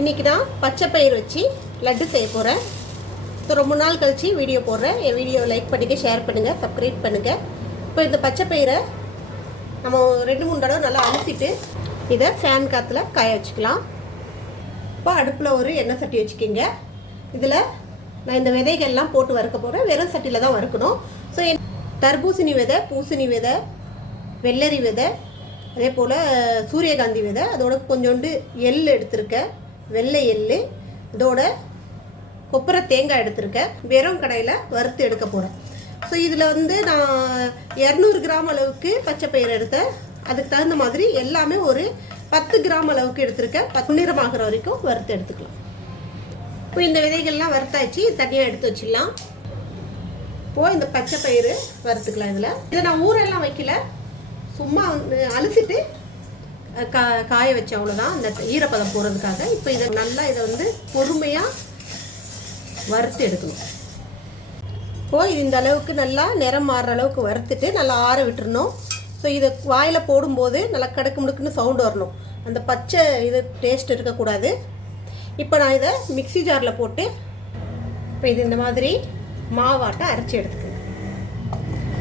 இன்றைக்கி நான் பச்சை பயிர் வச்சு லட்டு செய்ய போகிறேன். ஸோ ரொம்ப நாள் கழித்து வீடியோ போடுறேன். என் வீடியோ லைக் பண்ணிக்க, ஷேர் பண்ணுங்கள், சப்ஸ்கிரைப் பண்ணுங்கள். இப்போ இந்த பச்சை பயிரை நம்ம 2-3 தடவை நல்லா அலசிட்டு இதை ஃபேன் காற்றுல காய வச்சுக்கலாம். இப்போ அடுப்பில் ஒரு எண்ணெய் சட்டி வச்சுக்கிங்க. இதில் நான் இந்த விதைகள்லாம் போட்டு வறுக்க போகிறேன். வெறும் சட்டியில் தான் வறுக்கணும். ஸோ தர்பூசணி விதை, பூசணி விதை, வெள்ளரி விதை, அதே போல் சூரியகாந்தி விதை, அதோட கொஞ்சோண்டு எள் எடுத்திருக்கேன், வெள்ளை எள், இதோட கொப்பரை தேங்காய் எடுத்திருக்கேன். வெறும் கடையில் வறுத்து எடுக்க போகிறேன். ஸோ இதில் வந்து நான் 200 கிராம் அளவுக்கு பச்சை பயிர் எடுத்தேன். அதுக்கு தகுந்த மாதிரி எல்லாமே ஒரு 10 கிராம் அளவுக்கு எடுத்திருக்கேன். நிறமாகிற வரைக்கும் வறுத்து எடுத்துக்கலாம். இப்போ இந்த விதைகள்லாம் வறுத்தாச்சு, தனியாக எடுத்து வச்சிடலாம். இப்போது இந்த பச்சை பயிர் வறுத்துக்கலாம். இதை நான் ஊரெல்லாம் வைக்கல, சும்மா அலசிட்டு காய வச்ச அவ்வளோதான், அந்த ஈரப்பதம் போகிறதுக்காக. இப்போ இதை நல்லா இதை பொறுமையாக வறுத்து எடுக்கணும். இப்போது இது இந்த அளவுக்கு நல்லா நிறம் மாறுற அளவுக்கு வறுத்துட்டு நல்லா ஆற விட்டுறணும். ஸோ இதை வாயில் போடும்போது நல்லா கடுக்கு முடுக்குன்னு சவுண்டு வரணும். அந்த பச்சை இது டேஸ்ட் இருக்கக்கூடாது. இப்போ நான் இதை மிக்ஸி ஜாரில் போட்டு இப்போ இது இந்த மாதிரி மாவாட்டை அரைச்சி எடுத்துக்கணும்.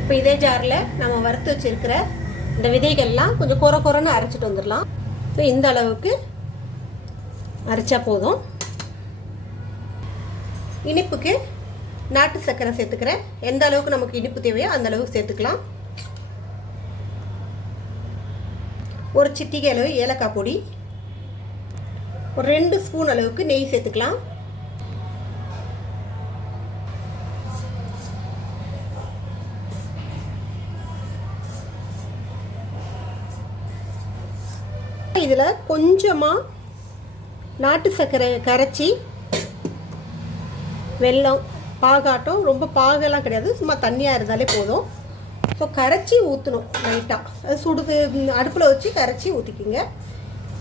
இப்போ இதே ஜாரில் நம்ம வறுத்து வச்சுருக்கிற இந்த விதைகள்லாம் கொஞ்சம் கொரன்னு அரைச்சிட்டு வந்துடலாம். ஸோ இந்த அளவுக்கு அரைச்சா போதும். இனிப்புக்கு நாட்டு சர்க்கரை சேர்த்துக்கிறேன். எந்த அளவுக்கு நமக்கு இனிப்பு தேவையோ அந்த அளவுக்கு சேர்த்துக்கலாம். ஒரு சிட்டிகை அளவு ஏலக்காய் பொடி, ஒரு 2 ஸ்பூன் அளவுக்கு நெய் சேர்த்துக்கலாம். இதில் கொஞ்சமாக நாட்டு சர்க்கரை கரைச்சி, வெல்லம் பாகாட்டம், ரொம்ப பாகெல்லாம் கிடையாது, சும்மா தண்ணியாக இருந்தாலே போதும். ஸோ கரைச்சி ஊற்றணும் லைட்டாக. அது சுடுது அடுப்பில் வச்சு கரைச்சி ஊற்றிக்கிங்க.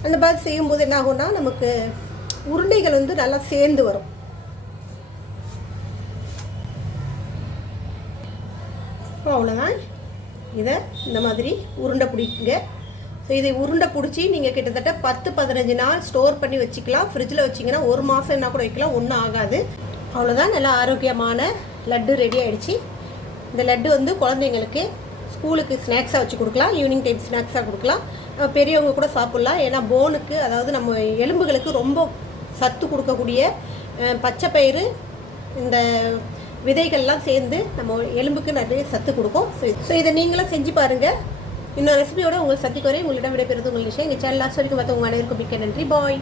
அந்த மாதிரி செய்யும்போது என்ன ஆகும்னா நமக்கு உருண்டைகள் நல்லா சேர்ந்து வரும். அவ்வளோதான். இதை இந்த மாதிரி உருண்டை பிடிக்குங்க. ஸோ இதை உருண்டை பிடிச்சி நீங்கள் கிட்டத்தட்ட 10-15 நாள் ஸ்டோர் பண்ணி வச்சுக்கலாம். ஃப்ரிட்ஜில் வச்சிங்கன்னா 1 மாதம் என்ன கூட வைக்கலாம், ஒன்றும் ஆகாது. அவ்வளோதான், நல்லா ஆரோக்கியமான லட்டு ரெடி ஆகிடுச்சு. இந்த லட்டு குழந்தைங்களுக்கு ஸ்கூலுக்கு ஸ்நாக்ஸாக வச்சு கொடுக்கலாம், ஈவினிங் டைம் ஸ்நாக்ஸாக கொடுக்கலாம். பெரியவங்க கூட சாப்பிட்லாம். ஏன்னா போனுக்கு, அதாவது நம்ம எலும்புகளுக்கு ரொம்ப சத்து கொடுக்கக்கூடிய பச்சை பயிறு, இந்த விதைகள்லாம் சேர்ந்து நம்ம எலும்புக்கு நிறைய சத்து கொடுக்கும். ஸோ இதை நீங்களும் செஞ்சு பாருங்கள். இன்னொரு ரெசிபியோட உங்களுக்கு சந்திக்கு வரை உங்களிடம் விடைபெறுவது உங்கள் விஷயம். எங்கள் சேனல் லாஸ்ட் வரைக்கும் பார்த்தவங்க அனைவருக்கும் மிக்க நன்றி. பாய்.